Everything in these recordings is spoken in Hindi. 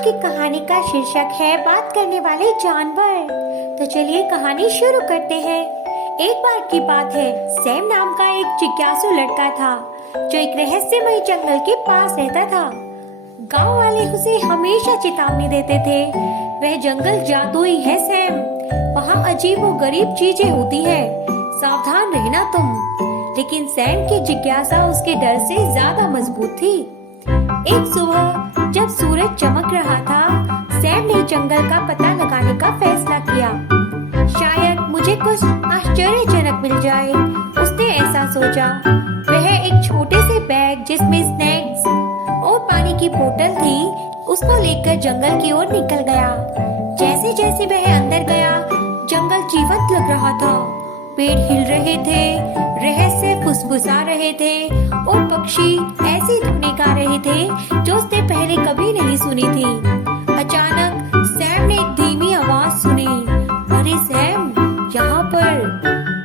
की कहानी का शीर्षक है बात करने वाले जानवर। तो चलिए कहानी शुरू करते हैं। एक बार की बात है, सैम नाम का एक जिज्ञासु लड़का था जो एक रहस्यमय जंगल के पास रहता था। गांव वाले उसे हमेशा चेतावनी देते थे, वह जंगल जादुई है सैम, वहाँ अजीब और गरीब चीजें होती है, सावधान रहना तुम। लेकिन सैम की जिज्ञासा उसके डर से ज्यादा मजबूत थी। एक सुबह जब सूरज चमक रहा था, सैम ने जंगल का पता लगाने का फैसला किया। शायद मुझे कुछ आश्चर्यजनक मिल जाए, उसने ऐसा सोचा। वह एक छोटे से बैग जिसमें स्नैक्स और पानी की बोतल थी, उसको लेकर जंगल की ओर निकल गया। जैसे जैसे वह अंदर गया, जंगल जीवंत लग रहा था। पेड़ हिल रहे थे, रहस्य फुसफुसा रहे थे और पक्षी ऐसी धुनें गा रहे थे जो उसने पहले कभी नहीं सुनी थी। अचानक सैम ने एक धीमी आवाज सुनी, अरे सैम, यहाँ पर।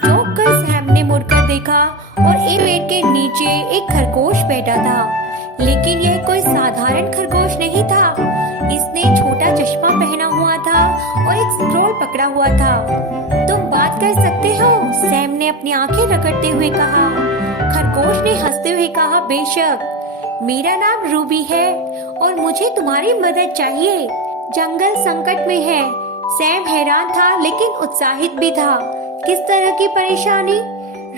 चौंक कर सैम ने मुड़कर देखा और एक पेड़ के नीचे एक खरगोश बैठा था। लेकिन यह कोई साधारण खरगोश नहीं था। इसने छोटा चश्मा पहना हुआ था और एक स्क्रॉल पकड़ा हुआ था। तुम बात कर सकते हो? सैम ने अपनी आंखें रगड़ते हुए कहा। खरगोश ने हंसते हुए कहा, बेशक, मेरा नाम रूबी है और मुझे तुम्हारी मदद चाहिए। जंगल संकट में है। सैम हैरान था लेकिन उत्साहित भी था। किस तरह की परेशानी?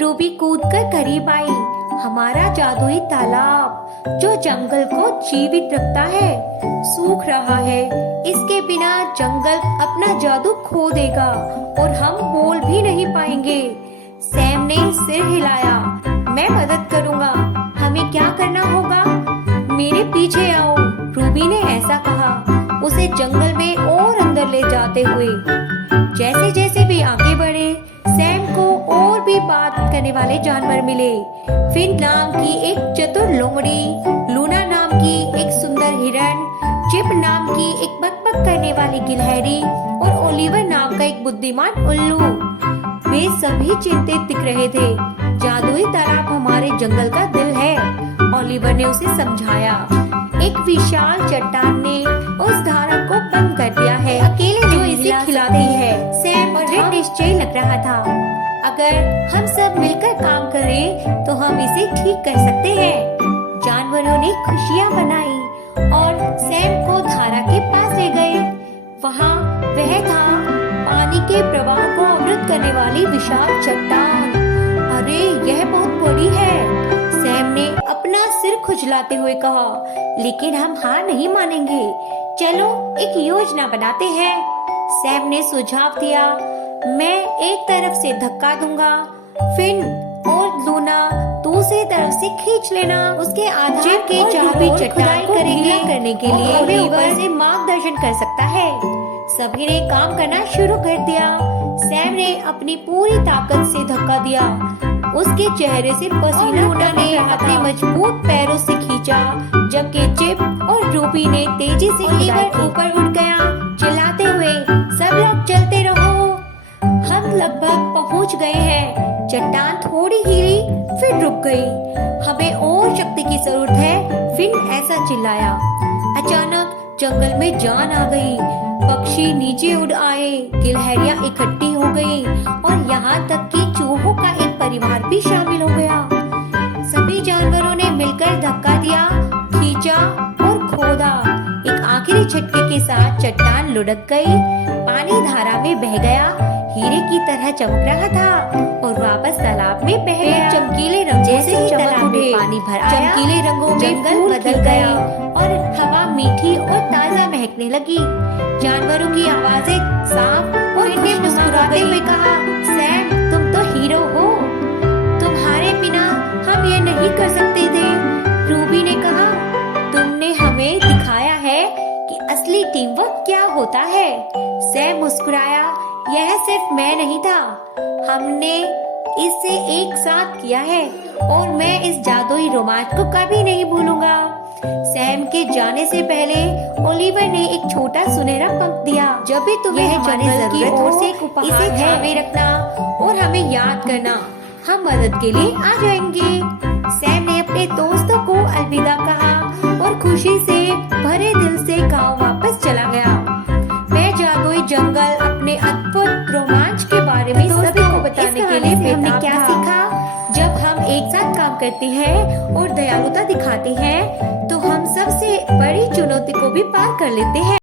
रूबी कूदकर करीब आई। हमारा जादुई तालाब जो जंगल को जीवित रखता है, सूख रहा है। इसके बिना जंगल अपना जादू खो देगा और हम बोल भी नहीं पाएंगे। सैम ने सिर हिलाया। मैं मदद करूंगा। हमें क्या करना होगा? मेरे पीछे आओ, रूबी ने ऐसा कहा, उसे जंगल में और अंदर ले जाते हुए। जैसे जैसे वे आगे बढ़े, सैम को और भी बात करने वाले जानवर मिले। फिन नाम की एक चतुर लोमड़ी, लूना नाम की एक सुंदर हिरण, चिप नाम की एक बकबक करने वाली गिलहरी और ओलिवर नाम का एक बुद्धिमान उल्लू। वे सभी चिंतित दिख रहे थे। जादुई तालाब हमारे जंगल का दिल है, ओलिवर ने उसे समझाया। एक विशाल चट्टान ने उस धारा को बंद कर दिया है, अकेले जो इसे खिलाती है। सैम और रिक निश्चय लग रहा था, अगर हम सब मिलकर काम करें तो हम इसे ठीक कर सकते हैं। जानवरों ने खुशियाँ मनाई और सैम को धारा के पास ले गए। वहाँ वह था, पानी के प्रवाह को अवरुद्ध करने वाली विशाल चट्टान। अरे, यह बहुत बड़ी है, सैम ने अपना सिर खुजलाते हुए कहा। लेकिन हम हार नहीं मानेंगे। चलो एक योजना बनाते हैं, सैम ने सुझाव दिया। मैं एक तरफ से धक्का दूंगा, फिन और लूना दूसरी तरफ से खींच लेना। उसके आधार के चारों ओर चट्टान को ढीला करने के लिए ओलिवर से मार्गदर्शन कर सकता है। सभी ने काम करना शुरू कर दिया। सैम ने अपनी पूरी ताकत से धक्का दिया। उसके चेहरे से पसीना। लूना ने अपने मजबूत पैरों से खींचा, जबकि चिप और रूबी ने तेजी से ओलिवर ऊपर उठ गया, चिल्लाते हुए, सब लोग चलते रहो, हम लगभग पहुंच गए हैं। चट्टान थोड़ी हिली, फिर रुक गई। हमें और शक्ति की जरूरत है, फिन ऐसा चिल्लाया। अचानक जंगल में जान आ गई। पक्षी नीचे उड़ आए, गिलहरियां इकट्ठी हो गई और यहाँ तक कि चूहों का एक परिवार भी शामिल हो गया। सभी जानवरों ने मिलकर धक्का दिया, खींचा और खोदा। एक आखिरी झटके के साथ चट्टान लुढ़क गई, पानी धारा में बह गया, हीरे की तरह चमक रहा था और वापस तालाब में बह गया। चमकीले रंग जैसे चमक उठे, पानी भर आया, चमकीले रंगों में जंगल बदल गया और हवा मीठी और ताजा महकने लगी। जानवरों की आवाजें साफ और इन्हें मुस्कुराते हुए कहा, सैम, तुम तो हीरो हो, तुम्हारे बिना हम ये नहीं कर सकते थे। रूबी ने कहा, तुमने हमें दिखाया है कि असली टीम वर्क क्या होता है। सैम मुस्कुराया, यह सिर्फ मैं नहीं था, हमने इसे एक साथ किया है और मैं इस जादुई रोमांच को कभी नहीं भूलूंगा। सैम के जाने से पहले ओलिवर ने एक छोटा सुनहरा पंख दिया। जब भी तुम्हें जंगल की ओर से एक उपहार इसे थामे रखना और हमें याद करना, हम मदद के लिए आ जाएंगे। सैम ने अपने दोस्तों को अलविदा कहा और खुशी से भरे दिल से गांव वापस और अपने अद्भुत रोमांच के बारे में सभी को बताने के लिए हमने क्या सीखा? जब हम एक साथ काम करते हैं और दयालुता दिखाते हैं तो हम सबसे बड़ी चुनौती को भी पार कर लेते हैं।